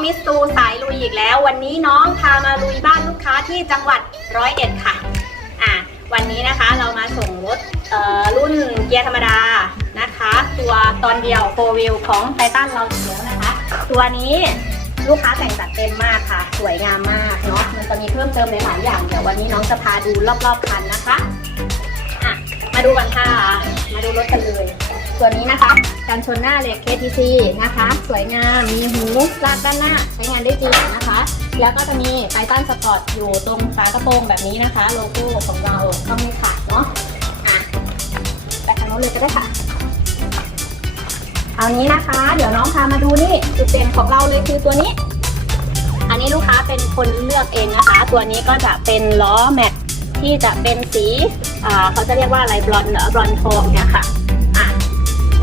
องมิสซูสายลุยอีกแล้ว วันนี้น้องพามาลุยบ้านลูกค้าที่จังหวัดร้อยเอ็ดค่ะอะ วันนี้นะคะเรามาส่งรถเอ่อรุ่นเกียร์ธรรมดานะคะ ตัวตอนเดียวโฟวิลของไททันเราเสียวนะคะ ตัวนี้ลูกค้าแต่งจัดเต็มมากค่ะ สวยงามมากเนาะมันจะมีเพิ่มเติมหลายอย่างเดี๋ยววันนี้น้องจะพาดูรอบๆคันนะคะอะมาดูกันค่ะมาดูรถกันเลย ตัวนี้นะคะการชนหน้าเหล็ก KTC นะคะ สวยงาม มีหูลากด้านหน้าใช้งานได้จริงนะคะ แล้วก็จะมีไททันสปอร์ตอยู่ตรงฝากระโปรงแบบนี้นะคะ โลโก้ของเราต้องไม่ขาดเนาะอะไปทางโน้นเลยก็ได้ค่ะเอานี้นะคะ เดี๋ยวน้องพามาดูนี่จุดเด่นของเราเลยคือตัวนี้ อันนี้ลูกค้าเป็นคนเลือกเองนะคะ ตัวนี้ก็จะเป็นล้อแม็กที่จะเป็นสีเขาจะเรียกว่าอะไรบลอนบลอนทองเนี่ยค่ะ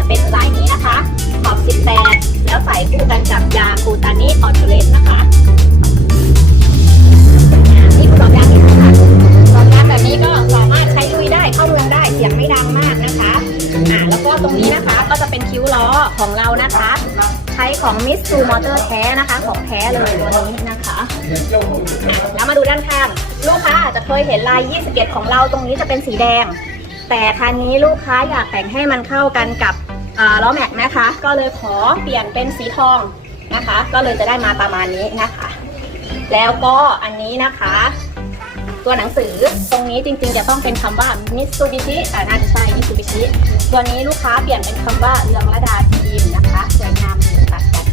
เป็นลายนี้นะคะ ขอบ 18 แล้วใส่คู่กันกับยาคูตานิออโตเลนนะคะนี่กรอบยางนี่ค่ะกรอบยางแบบนี้ก็สามารถใช้ลุยได้เข้าเมืองได้เสียงไม่ดังมากนะคะอ่าแล้วก็ตรงนี้นะคะก็จะเป็นคิ้วล้อของเรานะคะ ใช้ของมิสซูมอเตอร์แท้นะคะ ของแท้เลยตัวนี้นะคะแล้วมาดูด้านข้างลูกค้าอาจจะเคยเห็นลาย 21 ของเราตรงนี้จะเป็นสีแดง แต่คันนี้ลูกค้าอยากแต่งให้มันเข้ากันกับ ล้อแม็กนะคะ ก็เลยขอเปลี่ยนเป็นสีทองนะคะ ก็เลยจะได้มาประมาณนี้นะคะ แล้วก็อันนี้นะคะ ตัวหนังสือตรงนี้จริงๆจะต้องเป็นคำว่า Mitsubishi แต่น่าจะใช่ Mitsubishi ตัวนี้ลูกค้าเปลี่ยนเป็นคำว่าเรืองระดาทีมนะคะสวยงามตัดกัน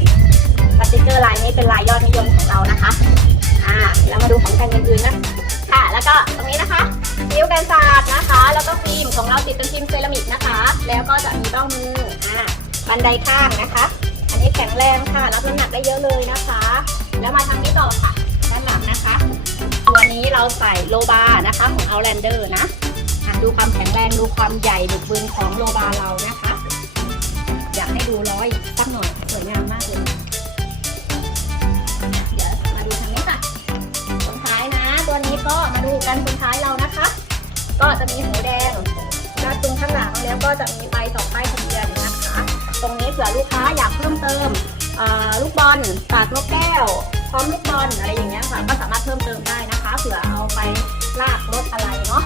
สติกเกอร์ลายนี้เป็นลายยอดนิยมของเรานะคะอ่าแล้วมาดูของกันอื่นๆนะค่ะ แล้วก็ตรงนี้นะคะฟิวกันศาสตร์นะคะ แล้วก็ฟิล์มของเราติดเป็นฟิล์มเซรามิกนะคะ แล้วก็จะมีเบ้ามือ บันไดข้างนะคะ อันนี้แข็งแรงค่ะ รับน้ำหนักได้เยอะเลยนะคะ แล้วมาทางนี้ต่อค่ะด้านหลังนะคะ ตัวนี้เราใส่โลบาร์นะคะของ Outlander นะะดูความแข็งแรงดูความใหญ่ดุบึนของโลบาร์เรานะคะ อยากให้ดูร้อยสักหน่อยสวยงามมากเลยเดี๋ยวมาดูทางนี้ค่ะตรงท้ายนะ ตัวนี้ก็มาดูกันตรงท้ายเรานะคะ ก็จะมีหูแดงด้านตรงข้างหลังแล้วก็จะมีใบสองป้ายทะเบียน เผื่อลูกค้าอยากเพิ่มเติมลูกบอลปากนกแก้วพร้อมลูกบอลอะไรอย่างเงี้ยค่ะ ก็สามารถเพิ่มเติมได้นะคะเผื่อเอาไปลากรถอะไรเนาะ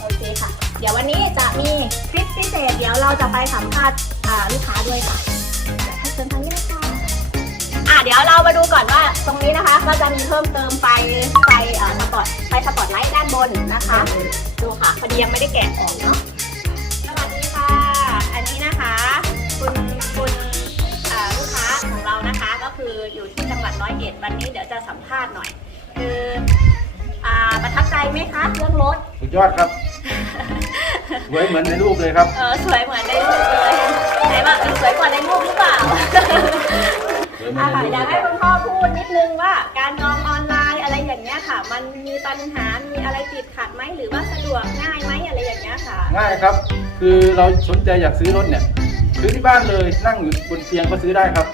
โอเคค่ะ เดี๋ยววันนี้จะมีคลิปพิเศษ เดี๋ยวเราจะไปสัมภาษณ์อ่าลูกค้าด้วยค่ะเดี๋ยวให้เชิญทางนี้เลยค่ะอะเดี๋ยวเรามาดูก่อนว่าตรงนี้นะคะ ก็จะมีเพิ่มเติมไฟไฟเอ่อสปอตไฟสปอตไลท์ด้านบนนะคะ ดูค่ะพอดียังไม่ได้แกะออกเนาะ ร้อยเอ็ดวันนี้เดี๋ยวจะสัมภาษณ์หน่อย คืออ่าประทับใจไหมคะเรื่องรถ สุดยอดครับ สวยเหมือนในรูปเลยครับ เออสวยเหมือนในรูปเลยไหนบอกสวยกว่าในรูปหรือเปล่าสวยเหมืออะนในค่ะรูปอยากเลให้ยคุณพ่อพูดนิดนึงว่าการจองออนไลน์อะไรอย่างเงี้ยค่ะ มันมีปัญหา มีอะไรติดขัดไหมหรือว่าสะดวกง่ายไหมอะไรอย่างเงี้ยค่ะ ง่ายครับ คือเราสนใจอยากซื้อรถเนี่ย ซื้อที่บ้านเลยนั่งอยู่บนเตียงก็ซื้อได้ครับ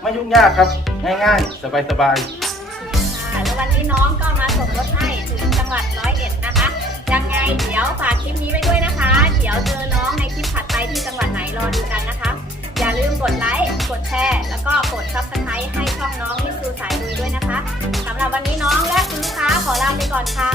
ไม่ยุ่งยากครับ ง่ายๆ สบายค่ะแล้ววันนี้น้องก็มาส่งรถให้ถึงจังหวัดร้อยเอ็ดนะคะ ยังไงเดี๋ยวฝากคลิปนี้ไว้ด้วยนะคะ เดี๋ยวเจอน้องในคลิปถัดไปที่จังหวัดไหนรอดูกันนะคะ อย่าลืมกดไลค์ กดแชร์ แล้วก็กดซับสไครต์ให้ช่องน้องมิสซูสายลุยด้วยนะคะสำหรับวันนี้น้องและคุณลูกค้าขอลาไปก่อนค่ะ